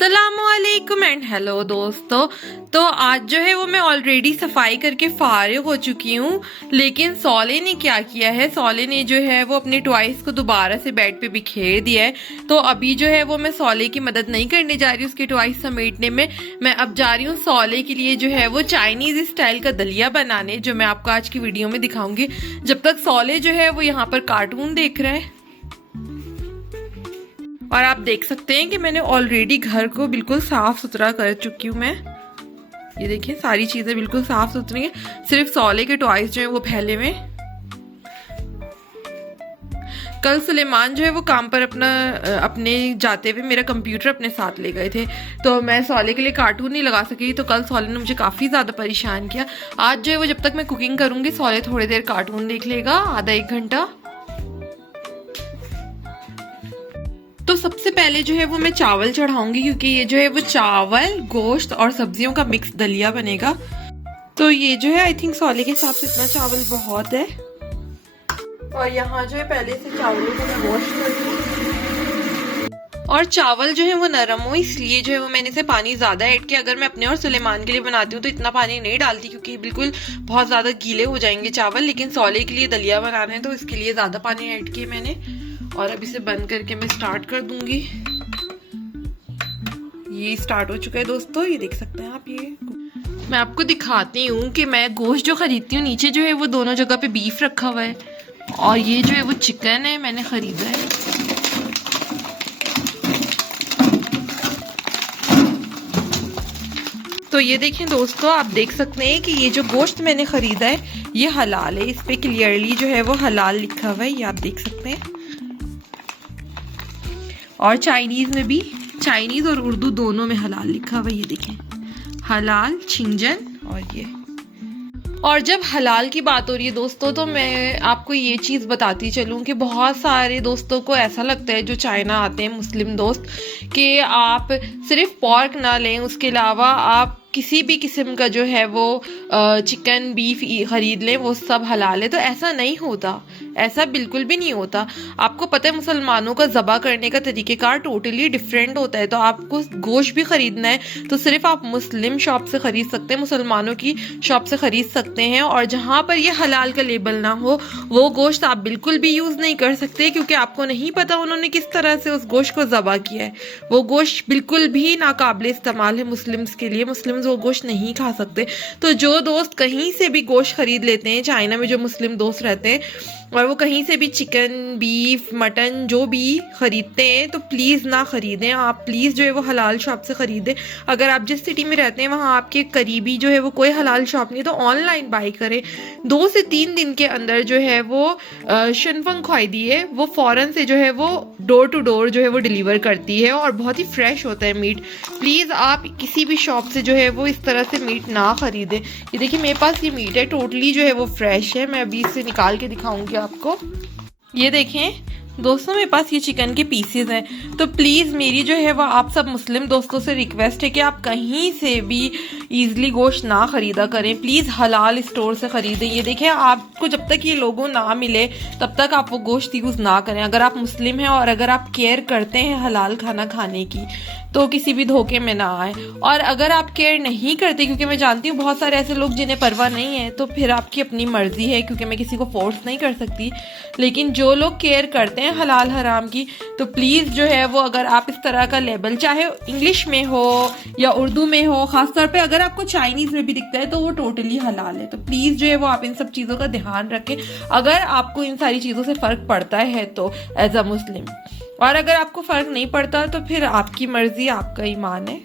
अस्सलामुअलैकुम and hello दोस्तों। तो आज जो है वो मैं ऑलरेडी सफाई करके फारिग हो चुकी हूँ, लेकिन सौले ने क्या किया है, सौले ने जो है वो अपने टॉयज को दोबारा से बेड पे बिखेर दिया है। तो अभी जो है वो मैं सौले की मदद नहीं करने जा रही उसके टॉयज समेटने में। मैं अब जा रही हूँ सौले के लिए जो है वो चाइनीज स्टाइल का दलिया बनाने, जो मैं आपको आज की वीडियो में दिखाऊंगी। जब तक सौले जो है वो यहाँ पर कार्टून देख रहा है। और आप देख सकते हैं कि मैंने ऑलरेडी घर को बिल्कुल साफ सुथरा कर चुकी हूँ मैं। ये देखिए सारी चीजें बिल्कुल साफ सुथरी हैं, सिर्फ सौले के टॉयज जो है वो फैले हुए। कल सुलेमान जो है वो काम पर अपने जाते हुए मेरा कंप्यूटर अपने साथ ले गए थे, तो मैं सौले के लिए कार्टून नहीं लगा सकी। तो कल सौले ने मुझे काफ़ी ज़्यादा परेशान किया। आज जो है वो जब तक मैं कुकिंग करूँगी सौले थोड़ी देर कार्टून देख लेगा, आधा एक घंटा। तो सबसे पहले जो है वो मैं चावल चढ़ाऊंगी, क्योंकि ये जो है वो चावल, गोश्त और सब्जियों का मिक्स दलिया बनेगा। तो ये जो है आई थिंक सौले के हिसाब से इतना चावल बहुत है। और यहाँ जो है पहले से चावलों को मैं वॉश कर दूँ। और चावल जो है वो नरम हो, इसलिए जो है वो मैंने इसे पानी ज्यादा ऐड किया। अगर मैं अपने और सुलेमान के लिए बनाती हूँ तो इतना पानी नहीं डालती, क्योंकि बिल्कुल बहुत ज्यादा गीले हो जाएंगे चावल। लेकिन सौले के लिए दलिया बनाना है तो इसके लिए ज्यादा पानी ऐड किया मैंने। और अब इसे बंद करके मैं स्टार्ट कर दूंगी। ये स्टार्ट हो चुका है दोस्तों, ये देख सकते हैं आप। ये मैं आपको दिखाती हूँ कि मैं गोश्त जो खरीदती हूँ, नीचे जो है वो दोनों जगह पे बीफ रखा हुआ है, और ये जो है वो चिकन है मैंने खरीदा है। तो ये देखें दोस्तों, आप देख सकते हैं कि ये जो गोश्त मैंने खरीदा है ये हलाल है। इस पे क्लियरली जो है वो हलाल लिखा हुआ है, ये आप देख सकते हैं। और चाइनीज में भी, चाइनीज और उर्दू दोनों में हलाल लिखा हुआ है, ये देखें हलाल छिंजन। और ये, और जब हलाल की बात हो रही है दोस्तों, तो मैं आपको ये चीज़ बताती चलूँ कि बहुत सारे दोस्तों को ऐसा लगता है जो चाइना आते हैं मुस्लिम दोस्त, कि आप सिर्फ पॉर्क ना लें, उसके अलावा आप किसी भी किस्म का जो है वो चिकन बीफ खरीद लें, वो सब हलाल है। तो ऐसा नहीं होता, ऐसा बिल्कुल भी नहीं होता। आपको पता है मुसलमानों का ज़बा करने का तरीक़ेकार टोटली डिफरेंट होता है। तो आपको गोश्त भी ख़रीदना है तो सिर्फ आप मुस्लिम शॉप से ख़रीद सकते हैं, मुसलमानों की शॉप से ख़रीद सकते हैं। और जहाँ पर ये हलाल का लेबल ना हो वो गोश्त आप बिल्कुल भी यूज़ नहीं कर सकते, क्योंकि आपको नहीं पता उन्होंने किस तरह से उस गोश्त को ज़बा किया है। वो गोश्त बिल्कुल भी नाकाबिल इस्तेमाल है मुस्लिम्स के लिए, मुस्लिम वो गोश्त नहीं खा सकते। तो जो दोस्त कहीं से भी गोश्त खरीद लेते हैं, चाइना में जो मुस्लिम दोस्त रहते हैं, और वो कहीं से भी चिकन बीफ मटन जो भी खरीदते हैं, तो प्लीज़ ना ख़रीदें आप। प्लीज़ जो है वो हलाल शॉप से ख़रीदें। अगर आप जिस सिटी में रहते हैं वहाँ आपके करीबी जो है वो कोई हलाल शॉप नहीं, तो ऑनलाइन बाई करें। 2 से 3 दिन के अंदर जो है वो शनफंग ख्वाइदी है, वो फ़ौरन से जो है वो डोर टू डोर जो है वो डिलीवर करती है, और बहुत ही फ्रेश होता है मीट। प्लीज़ आप किसी भी शॉप से जो है वो इस तरह से मीट ना ख़रीदें। ये देखिए मेरे पास ये मीट है, टोटली जो है वो फ्रेश है। मैं अभी इसे निकाल के दिखाऊंगी आपको। ये देखें दोस्तों, मेरे पास ये चिकन के पीसेस हैं। तो प्लीज़ मेरी जो है वो आप सब मुस्लिम दोस्तों से रिक्वेस्ट है कि आप कहीं से भी ईज़िली गोश्त ना ख़रीदा करें, प्लीज़ हलाल स्टोर से ख़रीदें। ये देखें, आपको जब तक ये लोगो ना मिले तब तक आप वो गोश्त यूज़ ना करें। अगर आप मुस्लिम हैं और अगर आप केयर करते हैं हलाल खाना खाने की, तो किसी भी धोखे में ना आए। और अगर आप केयर नहीं करते, क्योंकि मैं जानती हूँ बहुत सारे ऐसे लोग जिन्हें परवाह नहीं है, तो फिर आपकी अपनी मर्जी है, क्योंकि मैं किसी को फोर्स नहीं कर सकती। लेकिन जो लोग केयर करते हैं हलाल हराम की, तो प्लीज़ जो है वो अगर आप इस तरह का लेबल, चाहे इंग्लिश में हो या उर्दू में हो, ख़ासतौर पे अगर आपको चाइनीज़ में भी दिखता है तो वो टोटली हलाल है। तो प्लीज़ जो है वो आप इन सब चीज़ों का ध्यान रखें, अगर आपको इन सारी चीज़ों से फ़र्क पड़ता है तो एज अ मुस्लिम। और अगर आपको फ़र्क नहीं पड़ता तो फिर आपकी मर्ज़ी, आपका ईमान है।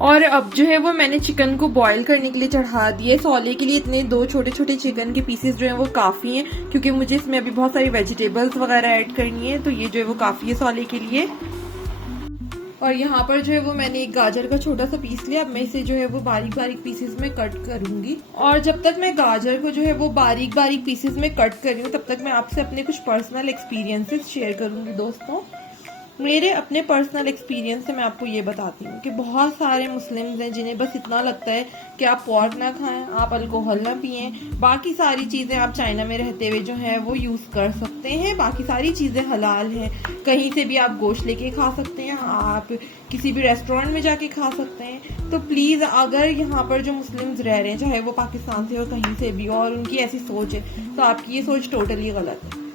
और अब जो है वो मैंने चिकन को बॉईल करने के लिए चढ़ा दिए। सौले के लिए इतने 2 छोटे छोटे चिकन के पीसेस जो हैं वो काफ़ी हैं, क्योंकि मुझे इसमें अभी बहुत सारी वेजिटेबल्स वगैरह ऐड करनी है। तो ये जो है वो काफ़ी है सौले के लिए। और यहाँ पर जो है वो मैंने एक गाजर का छोटा सा पीस लिया। अब मैं इसे जो है वो बारीक बारीक पीसेस में कट करूंगी। और जब तक मैं गाजर को जो है वो बारीक बारीक पीसेस में कट कर रही हूँ, तब तक मैं आपसे अपने कुछ पर्सनल एक्सपीरियंसेस शेयर करूंगी दोस्तों। मेरे अपने पर्सनल एक्सपीरियंस से मैं आपको ये बताती हूँ कि बहुत सारे मुस्लिम्स हैं जिन्हें बस इतना लगता है कि आप पोर्क ना खाएं, आप अल्कोहल ना पिएं, बाकी सारी चीज़ें आप चाइना में रहते हुए जो है वो यूज़ कर सकते हैं, बाकी सारी चीज़ें हलाल हैं, कहीं से भी आप गोश्त लेके खा सकते हैं, आप किसी भी रेस्टोरेंट में जाके खा सकते हैं। तो प्लीज़ अगर यहाँ पर जो मुस्लिम्स रह रहे हैं, चाहे वो पाकिस्तान से हो कहीं से भी, और उनकी ऐसी सोच है, तो आपकी ये सोच टोटली गलत है।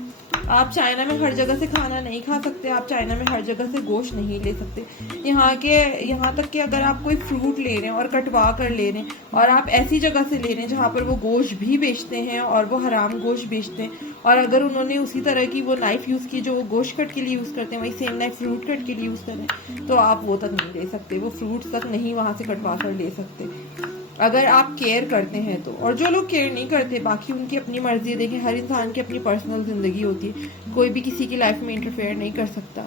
आप चाइना में हर जगह से खाना नहीं खा सकते, आप चाइना में हर जगह से गोश्त नहीं ले सकते। यहाँ तक कि अगर आप कोई फ्रूट ले रहे हैं और कटवा कर ले रहे हैं और आप ऐसी जगह से ले रहे हैं जहाँ पर वो गोश्त भी बेचते हैं और वो हराम गोश्त बेचते हैं, और अगर उन्होंने उसी तरह की वो नाइफ यूज़ की जो वो गोश्त कट के लिए यूज़ करते हैं, वही सेम नाइफ फ्रूट कट के लिए यूज़ करें, तो आप वो तक नहीं ले सकते, वो फ्रूट्स तक नहीं वहाँ से कटवा कर ले सकते अगर आप केयर करते हैं तो। और जो लोग केयर नहीं करते, बाकी उनकी अपनी मर्जी। देखें, हर इंसान की अपनी पर्सनल ज़िंदगी होती है, कोई भी किसी की लाइफ में इंटरफेयर नहीं कर सकता।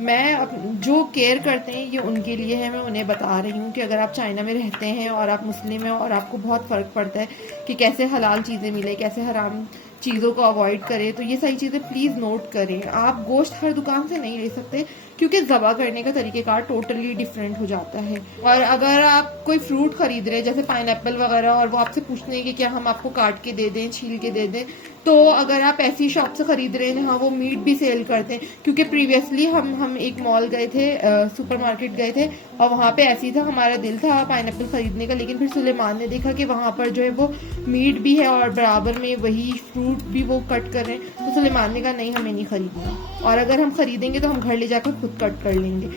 मैं जो केयर करते हैं ये उनके लिए है, मैं उन्हें बता रही हूँ कि अगर आप चाइना में रहते हैं और आप मुस्लिम हैं और आपको बहुत फ़र्क पड़ता है कि कैसे हलाल चीज़ें मिले, कैसे हराम चीज़ों को अवॉइड करें, तो ये सारी चीज़ें प्लीज़ नोट करें। आप गोश्त हर दुकान से नहीं ले सकते क्योंकि ज़बा करने का तरीक़ेकार टोटली डिफरेंट हो जाता है। और अगर आप कोई फ्रूट खरीद रहे हैं जैसे पाइनएप्पल वगैरह, और वो आपसे पूछते हैं कि क्या हम आपको काट के दे दें, छील के दे दें, तो अगर आप ऐसी शॉप से खरीद रहे हैं जहाँ वो मीट भी सेल करते हैं, क्योंकि प्रीवियसली हम एक मॉल गए थे, सुपरमार्केट गए थे, और वहाँ पे ऐसी था, हमारा दिल था पाइनएप्पल खरीदने का, लेकिन फिर सुलेमान ने देखा कि वहाँ पर जो है वो मीट भी है और बराबर में वही फ्रूट भी वो कट कर रहे हैं, तो सुलेमान ने कहा नहीं, हमें नहीं खरीदना, और अगर हम खरीदेंगे तो हम घर ले जाकर खुद कट कर लेंगे।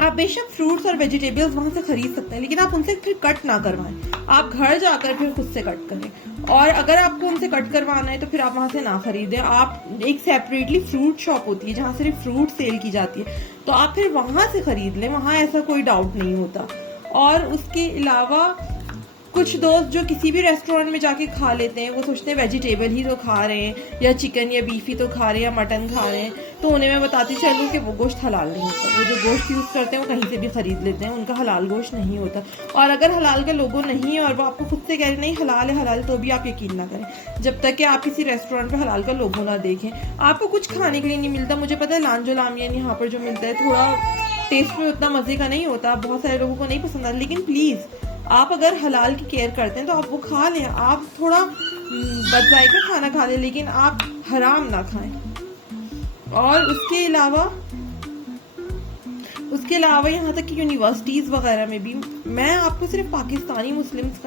आप बेशक फ्रूट्स और वेजिटेबल्स वहां से खरीद सकते हैं, लेकिन आप उनसे फिर कट ना करवाएं, आप घर जाकर फिर खुद से कट करें। और अगर आपको उनसे कट करवाना है तो फिर आप वहां से ना खरीदें। आप एक सेपरेटली फ्रूट शॉप होती है जहां सिर्फ फ्रूट सेल की जाती है, तो आप फिर वहां से खरीद लें, वहां ऐसा कोई डाउट नहीं होता। और उसके अलावा कुछ दोस्त जो किसी भी रेस्टोरेंट में जाके खा लेते हैं, वो सोचते हैं वेजिटेबल ही तो खा रहे हैं, या चिकन या बीफ ही तो खा रहे हैं, या मटन खा रहे हैं, तो उन्हें मैं बताती चलूँ कि वो गोश्त हलाल नहीं होता। वो जो गोश्त यूज़ करते हैं वो कहीं से भी खरीद लेते हैं, उनका हलाल गोश्त नहीं होता। और अगर हलाल का लोगो नहीं है और वो आपको खुद से कह रहे नहीं हलाल है हलाल, तो भी आप यकीन ना करें जब तक कि आप किसी रेस्टोरेंट पे हलाल का लोगो ना देखें। आपको कुछ खाने के लिए नहीं मिलता, मुझे पता है लांजो लामियन यहाँ पर जो मिलता है थोड़ा टेस्ट में उतना मजे का नहीं होता, बहुत सारे लोगों को नहीं पसंद आता, लेकिन प्लीज़ आप अगर हलाल की केयर करते हैं तो आप वो खा लें, आप थोड़ा बदजायका खाना खा लें, लेकिन आप हराम ना खाएं। और उसके अलावा यहाँ तक कि यूनिवर्सिटीज़ वगैरह में भी, मैं आपको सिर्फ पाकिस्तानी मुस्लिम्स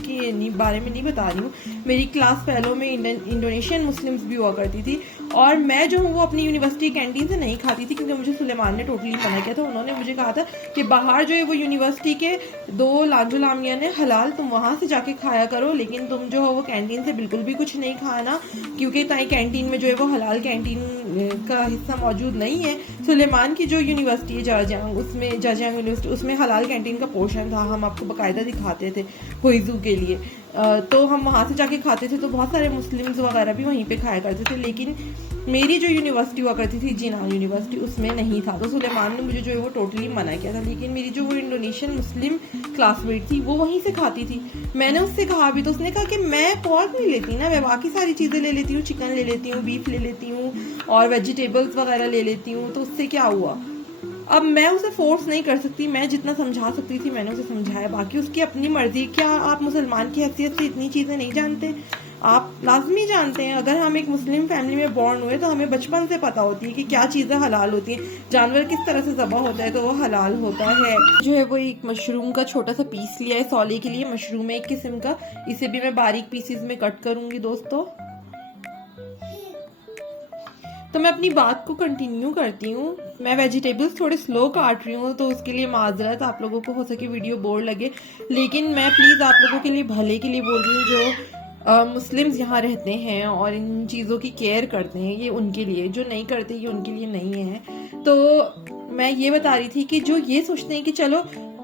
के बारे में नहीं बता रही हूँ, मेरी क्लास फेलो में इंडोनेशियन मुस्लिम्स भी हुआ करती थी, और मैं जो हूँ वो अपनी यूनिवर्सिटी कैंटीन से नहीं खाती थी, क्योंकि मुझे सुलेमान ने टोटली मना किया था। उन्होंने मुझे कहा था कि बाहर जो है वो यूनिवर्सिटी के 2 लांजो लामियन है हलाल, तुम वहाँ से जाके खाया करो, लेकिन तुम जो हो वो कैंटीन से बिल्कुल भी कुछ नहीं खाना, क्योंकि ताई कैंटीन में जो है वो हलाल कैंटीन का हिस्सा मौजूद नहीं है। सुलेमान की जो यूनिवर्सिटी है जाजियांग यूनिवर्सिटी, उसमें हलाल कैंटीन का पोर्शन था, हम आपको बाकायदा दिखाते थे हुइजू के लिए, तो हम वहाँ से जाके खाते थे, तो बहुत सारे मुस्लिम्स वगैरह भी वहीं पे खाया करते थे। लेकिन मेरी जो यूनिवर्सिटी हुआ करती थी जिनान यूनिवर्सिटी, उसमें नहीं था, तो सुलेमान ने मुझे जो है वो टोटली मना किया था। लेकिन मेरी जो वो इंडोनेशियन मुस्लिम क्लासमेट थी वो वहीं से खाती थी, मैंने उससे कहा भी तो उसने कहा कि मैं पोर्क नहीं लेती ना, मैं बाकी सारी चीज़ें ले लेती हूँ, चिकन ले लेती हूँ, बीफ ले लेती हूँ और वेजिटेबल्स वगैरह ले लेती हूँ, तो उससे क्या हुआ। अब मैं उसे फोर्स नहीं कर सकती, मैं जितना समझा सकती थी मैंने उसे समझाया, बाकी उसकी अपनी मर्जी। क्या आप मुसलमान की हैसियत से इतनी चीज़ें नहीं जानते? आप लाजमी जानते हैं। अगर हम एक मुस्लिम फैमिली में बॉर्न हुए तो हमें बचपन से पता होती है कि क्या चीज़ें हलाल होती हैं, जानवर किस तरह से ज़बा होता है तो वो हलाल होता है। जो है वो एक मशरूम का छोटा सा पीस लिया है सौले के लिए, मशरूम है एक किस्म का, इसे भी मैं बारीक पीसेस में कट करूंगी दोस्तों। तो मैं अपनी बात को कंटिन्यू करती हूँ। मैं वेजिटेबल्स थोड़े स्लो काट रही हूँ, तो उसके लिए माजरत, आप लोगों को हो सके वीडियो बोर लगे, लेकिन मैं प्लीज़ आप लोगों के लिए भले के लिए बोल रही हूँ। जो मुस्लिम्स यहाँ रहते हैं और इन चीज़ों की केयर करते हैं, ये उनके लिए, जो नहीं करते ये उनके लिए नहीं है। तो मैं ये बता रही थी कि जो ये सोचते हैं कि चलो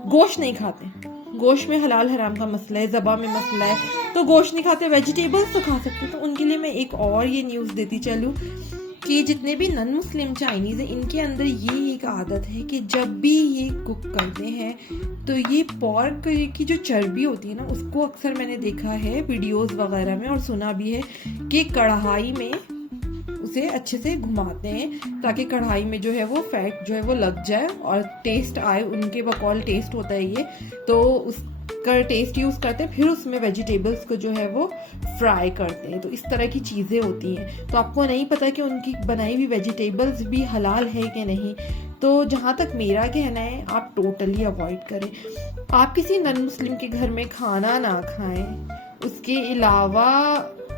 गोश्त नहीं खाते, गोश्त में हलाल हराम का मसला है, ज़बा में मसला है, तो गोश्त नहीं खाते, वेजिटेबल्स तो खा सकते, तो उनके लिए मैं एक और ये न्यूज़ देती चलूँ कि जितने भी नॉन मुस्लिम चाइनीज़ हैं, इनके अंदर ये एक आदत है कि जब भी ये कुक करते हैं तो ये पोर्क की जो चर्बी होती है ना, उसको अक्सर मैंने देखा है वीडियोस वगैरह में और सुना भी है कि कढ़ाई में उसे अच्छे से घुमाते हैं ताकि कढ़ाई में जो है वो फैट जो है वो लग जाए और टेस्ट आए। उनके बकौल टेस्ट होता है ये, तो उसका टेस्ट यूज करते हैं। फिर उसमें वेजिटेबल्स को जो है वो फ्राई करते हैं। तो इस तरह की चीजें होती हैं। तो आपको नहीं पता कि उनकी बनाई हुई वेजिटेबल्स भी हलाल है कि नहीं। तो जहाँ तक मेरा कहना है, आप टोटली अवॉइड करें। आप किसी नॉन मुस्लिम के घर में खाना ना खाएं। उसके अलावा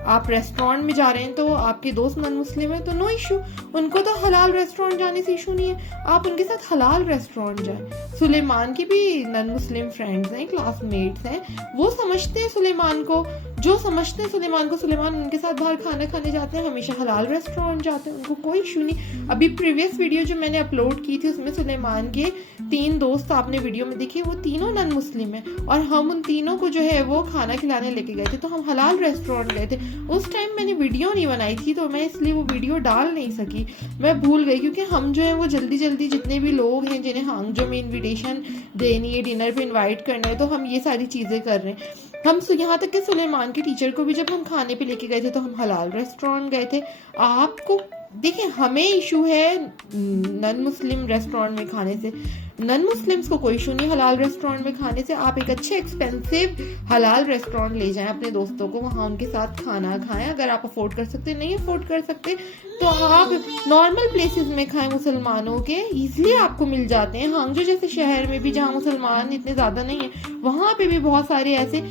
आप रेस्टोरेंट में जा रहे हैं तो आपके दोस्त नॉन मुस्लिम है तो नो इशू, उनको तो हलाल रेस्टोरेंट जाने से इशू नहीं है, आप उनके साथ हलाल रेस्टोरेंट जाएं। सुलेमान की भी नॉन मुस्लिम फ्रेंड्स हैं, क्लासमेट्स हैं, वो समझते हैं सुलेमान को, जो समझते हैं सुलेमान को, सुलेमान उनके साथ बाहर खाना खाने जाते हैं, हमेशा हलाल रेस्टोरेंट जाते हैं, उनको कोई इशू नहीं। अभी प्रीवियस वीडियो जो मैंने अपलोड की थी उसमें सुलेमान के 3 दोस्त आपने वीडियो में देखे, वो तीनों नॉन मुस्लिम है और हम उन तीनों को जो है वो खाना खिलाने लेके गए थे। तो हम हलाल रेस्टोरेंट गए थे। उस टाइम मैंने वीडियो नहीं बनाई थी तो मैं इसलिए वो वीडियो डाल नहीं सकी, मैं भूल गई। क्योंकि हम जो है वो जल्दी जल्दी जितने भी लोग हैं जिन्हें हांगजो में इन्विटेशन देनी है, डिनर पे इन्वाइट करना है, तो हम ये सारी चीजें कर रहे हैं। हम यहाँ तक कि सुलेमान के टीचर को भी जब हम खाने पे लेके गए थे तो हम हलाल रेस्टोरेंट गए थे। आपको देखिए, हमें इशू है नॉन मुस्लिम रेस्टोरेंट में खाने से, नॉन मुस्लिम्स को कोई इशू नहीं हलाल रेस्टोरेंट में खाने से। आप एक अच्छे एक्सपेंसिव हलाल रेस्टोरेंट ले जाएं अपने दोस्तों को, वहां उनके साथ खाना खाएं। अगर आप अफोर्ड कर सकते, नहीं अफोर्ड कर सकते तो आप नॉर्मल प्लेसेस में खाएं मुसलमानों के, इजीली आपको मिल जाते हैं। हांगजो जैसे शहर में भी जहाँ मुसलमान इतने ज्यादा नहीं है, वहां पे भी बहुत सारे ऐसे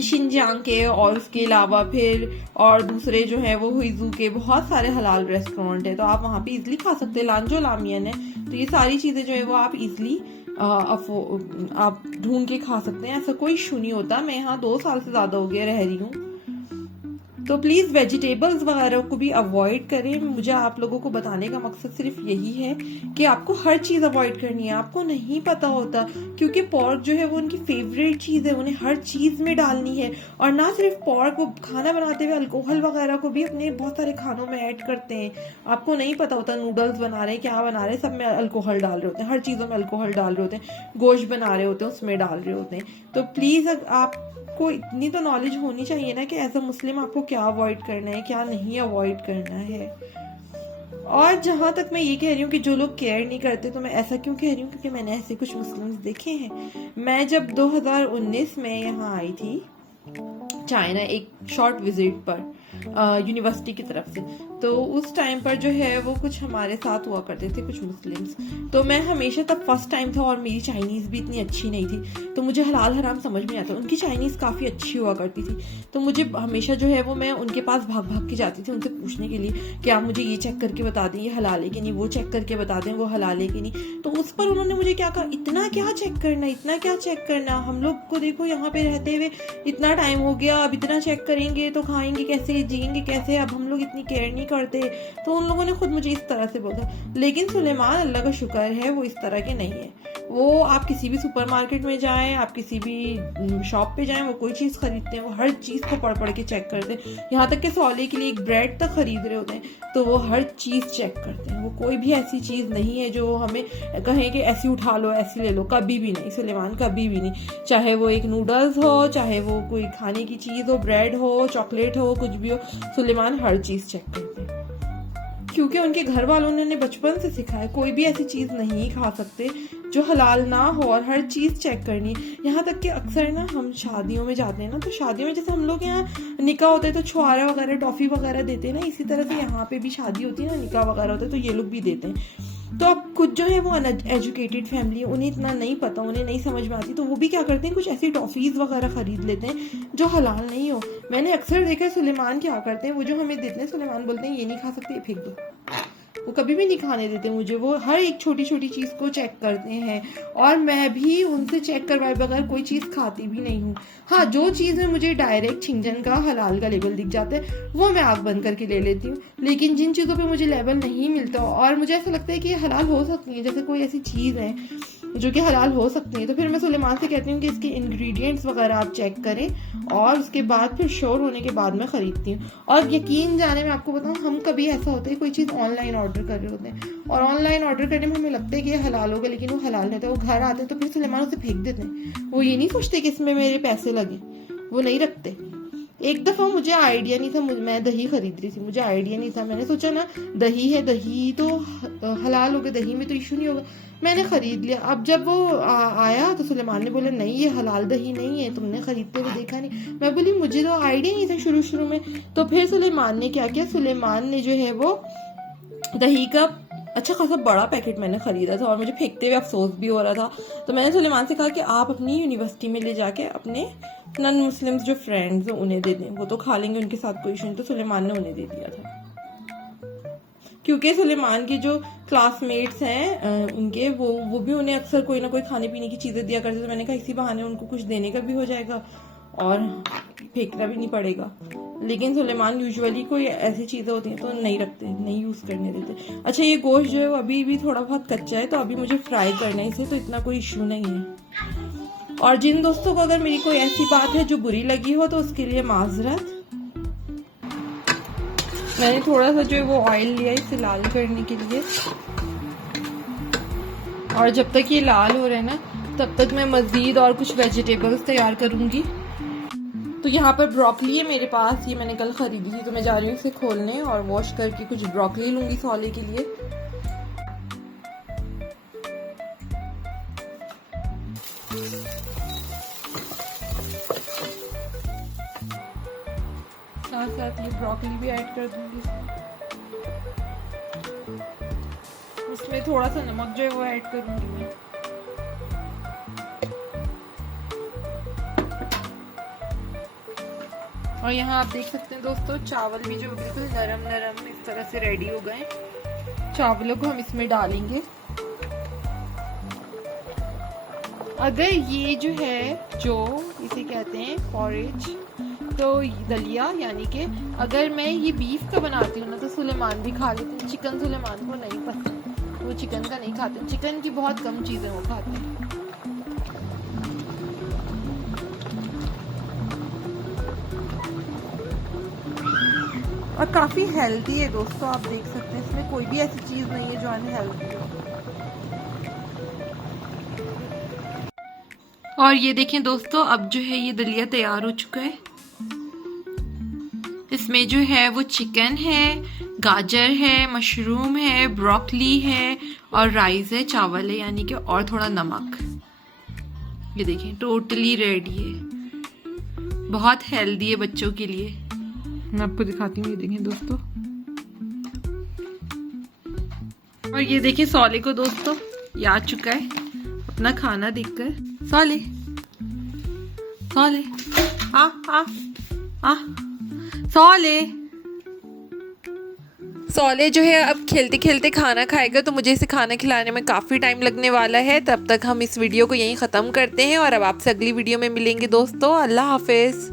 शिनजांग के और उसके अलावा फिर और दूसरे जो है वो हुइजू के बहुत सारे हलाल रेस्टोरेंट है, तो आप वहाँ पे इजीली खा सकते हैं। लांजो लामियन है, तो ये सारी चीजें जो है वो आप इजीली आप ढूंढ के खा सकते हैं, ऐसा कोई इशू नहीं होता। मैं यहाँ 2 साल से ज्यादा हो गया रह रही हूँ, तो प्लीज वेजिटेबल्स वगैरह को भी अवॉइड करें। मुझे आप लोगों को बताने का मकसद सिर्फ यही है कि आपको हर चीज अवॉइड करनी है। आपको नहीं पता होता, क्योंकि पोर्क जो है वो उनकी फेवरेट चीज है, उन्हें हर चीज में डालनी है। और ना सिर्फ पोर्क, वो खाना बनाते हुए अल्कोहल वगैरह को भी अपने बहुत सारे खानों में ऐड करते हैं। आपको नहीं पता होता, नूडल्स बना रहे हैं, क्या बना रहे हैं, सब में अल्कोहल डाल रहे होते हैं, हर चीजों में अल्कोहल डाल रहे होते हैं, गोश्त बना रहे होते हैं उसमें डाल रहे होते हैं। तो प्लीज आप को इतनी तो नॉलेज होनी चाहिए ना कि एज अ मुस्लिम आपको क्या अवॉइड करना है, क्या नहीं अवॉइड करना है। और जहां तक मैं ये कह रही हूँ कि जो लोग केयर नहीं करते, तो मैं ऐसा क्यों कह रही हूँ, क्योंकि मैंने ऐसे कुछ मुस्लिम्स देखे हैं। मैं जब 2019 में यहाँ आई थी चाइना एक शॉर्ट विजिट पर यूनिवर्सिटी की तरफ से, तो उस टाइम पर जो है वो कुछ हमारे साथ हुआ करते थे कुछ मुस्लिम्स। तो मैं हमेशा, तब फर्स्ट टाइम था और मेरी चाइनीज भी इतनी अच्छी नहीं थी, तो मुझे हलाल हराम समझ में आता। उनकी चाइनीज काफी अच्छी हुआ करती थी, तो मुझे हमेशा जो है वो मैं उनके पास भाग भाग के जाती थी उनसे पूछने के लिए कि आप मुझे ये चेक करके बता दें ये हलाल है कि नहीं, वो चेक करके बता दें वो हलाल है कि नहीं। तो उस पर उन्होंने मुझे क्या कहा, इतना क्या चेक करना, इतना क्या चेक करना, हम लोग को देखो यहाँ पे रहते हुए इतना टाइम हो गया, अब इतना चेक करेंगे तो खाएंगे कैसे, जिएंगे कैसे, अब हम लोग इतनी केयर नहीं करते। तो उन लोगों ने खुद मुझे इस तरह से बोला। लेकिन सुलेमान, अल्लाह का शुक्र है, वो इस तरह के नहीं है। वो आप किसी भी सुपरमार्केट में जाएं, आप किसी भी शॉप पे जाएं, वो कोई चीज खरीदते हैं वो हर चीज को पढ़ पढ़ के चेक करते हैं। यहाँ तक कि सौले के लिए एक ब्रेड तक खरीद रहे होते हैं तो वो हर चीज चेक करते हैं। वो कोई भी ऐसी चीज नहीं है जो हमें कहें कि ऐसी उठा लो ऐसी ले लो, कभी भी नहीं। सुलेमान कभी भी नहीं, चाहे वो एक नूडल्स हो, चाहे वो कोई खाने की चीज हो, ब्रेड हो, चॉकलेट हो, कुछ भी हो, सुलेमान हर चीज चेक करते हैं। क्योंकि उनके घर वालों ने उन्हें बचपन से सिखाया कोई भी ऐसी चीज नहीं खा सकते जो हलाल ना हो, और हर चीज चेक करनी। यहाँ तक कि अक्सर ना हम शादियों में जाते हैं ना, तो शादियों में जैसे हम लोग यहाँ निकाह होता है तो छुआरा वगैरह टॉफी वगैरह देते हैं ना, इसी तरह से यहाँ पे भी शादी होती है ना, निकाह वगैरह होता है तो ये लोग भी देते हैं। तो अब कुछ जो है वो अनएजुकेटेड फैमिली, उन्हें इतना नहीं पता, उन्हें नहीं समझ में आती, तो वो भी क्या करते हैं, कुछ ऐसी टॉफीज वगैरह खरीद लेते हैं जो हलाल नहीं हो। मैंने अक्सर देखा है सुलेमान क्या करते हैं, वो जो हमें देते हैं, सुलेमान बोलते हैं ये नहीं खा सकते, ये फेंक दो। वो कभी भी नहीं खाने देते मुझे, वो हर एक छोटी छोटी चीज को चेक करते हैं, और मैं भी उनसे चेक करवाए बगैर कोई चीज खाती भी नहीं हूँ। हाँ, जो चीज में मुझे डायरेक्ट छिंजन का हलाल का लेबल दिख जाता है वो मैं आंख बंद करके ले लेती हूँ, लेकिन जिन चीजों पे मुझे लेबल नहीं मिलता और मुझे ऐसा लगता है कि ये हलाल हो सकती है, जैसे कोई ऐसी चीज है जो कि हलाल हो सकती है, तो फिर मैं सुलेमान से कहती हूँ कि इसके इंग्रेडिएंट्स वगैरह आप चेक करें, और उसके बाद फिर श्योर होने के बाद मैं खरीदती हूँ। और यकीन जाने में आपको बताऊँ, हम कभी ऐसा होता है कोई चीज़ ऑनलाइन ऑर्डर कर रहे होते हैं, और ऑनलाइन ऑर्डर करने में हमें लगता है कि ये हलाल होगा, लेकिन वो हलाल नहीं था। वो घर आते हैं तो फिर सुलेमान उसे फेंक देते हैं, वो ये नहीं सोचते कि इसमें मेरे पैसे लगे, वो नहीं रखते। एक दफ़ा मुझे आइडिया नहीं था, मैं दही खरीद रही थी, मुझे आइडिया नहीं था, मैंने सोचा ना दही है, दही तो हलाल होगा, दही में तो इशू नहीं होगा, मैंने ख़रीद लिया। अब जब वो आया तो सुलेमान ने बोला नहीं ये हलाल दही नहीं है, तुमने ख़रीदते हुए देखा नहीं। मैं बोली मुझे तो आइडिया नहीं था शुरू में। तो फिर सुलेमान ने क्या किया, सुलेमान ने जो है वो दही का अच्छा खासा बड़ा पैकेट मैंने ख़रीदा था और मुझे फेंकते हुए अफसोस भी हो रहा था। तो मैंने सुलेमान से कहा कि आप अपनी यूनिवर्सिटी में ले जाके अपने नॉन मुस्लिम्स जो फ्रेंड्स हैं उन्हें दे दें, वो तो खा लेंगे, उनके साथ कोई इशू नहीं। तो सुलेमान ने उन्हें दे दिया था, क्योंकि सुलेमान के जो क्लासमेट्स हैं उनके वो भी उन्हें अक्सर कोई ना कोई खाने पीने की चीज़ें दिया करते। तो मैंने कहा इसी बहाने उनको कुछ देने का भी हो जाएगा और फेंकना भी नहीं पड़ेगा। लेकिन सुलेमान यूजुअली कोई ऐसी चीज़ें होती हैं तो नहीं रखते, नहीं यूज़ करने देते। अच्छा ये गोश्त जो है वो अभी भी थोड़ा बहुत कच्चा है, तो अभी मुझे फ्राई करना है इसे, तो इतना कोई इशू नहीं है। और जिन दोस्तों को अगर मेरी कोई ऐसी बात है जो बुरी लगी हो तो उसके लिए माजरत। मैंने थोड़ा सा जो है वो ऑयल लिया इसे लाल करने के लिए, और जब तक ये लाल हो रहा है ना तब तक मैं मज़ीद और कुछ वेजिटेबल्स तैयार करूँगी। तो यहाँ पर ब्रोकली है मेरे पास, ये मैंने कल ख़रीदी थी, तो मैं जा रही हूँ इसे खोलने और वॉश करके कुछ ब्रोकली लूँगी सौले के लिए। साथ साथ ये ब्रोकली भी ऐड कर दूँगी, उसमें थोड़ा सा नमक जो है वो ऐड करूँगी मैं। और यहाँ आप देख सकते हैं दोस्तों चावल भी जो बिल्कुल नरम नरम इस तरह से रेडी हो गए। चावलों को हम इसमें डालेंगे। अगर ये जो है जो इसे कहते हैं पॉरेज, तो दलिया, यानी कि अगर मैं ये बीफ का बनाती हूँ ना तो सुलेमान भी खा लेते हैं। चिकन सुलेमान को नहीं पसंद, वो चिकन का नहीं खाते, चिकन की बहुत कम चीज़ें वो खाते हैं। और काफ़ी हेल्दी है दोस्तों, आप देख सकते हैं इसमें कोई भी ऐसी चीज़ नहीं है जो अनहेल्दी हो। और ये देखें दोस्तों अब जो है ये दलिया तैयार हो चुका है। इसमें जो है वो चिकन है, गाजर है, मशरूम है, ब्रोकली है और राइस है, चावल है यानी कि, और थोड़ा नमक। ये देखें टोटली रेडी है, बहुत हेल्दी है बच्चों के लिए। मैं आपको दिखाती हूँ, ये देखें दोस्तों। और ये देखें सौले को दोस्तों, ये आ चुका है अपना खाना देखकर। सौले सौले आ आ आ सौले सौले जो है अब खेलते खेलते खाना खाएगा, तो मुझे इसे खाना खिलाने में काफ़ी टाइम लगने वाला है। तब तक हम इस वीडियो को यहीं ख़त्म करते हैं और अब आपसे अगली वीडियो में मिलेंगे दोस्तों। अल्लाह हाफिज़।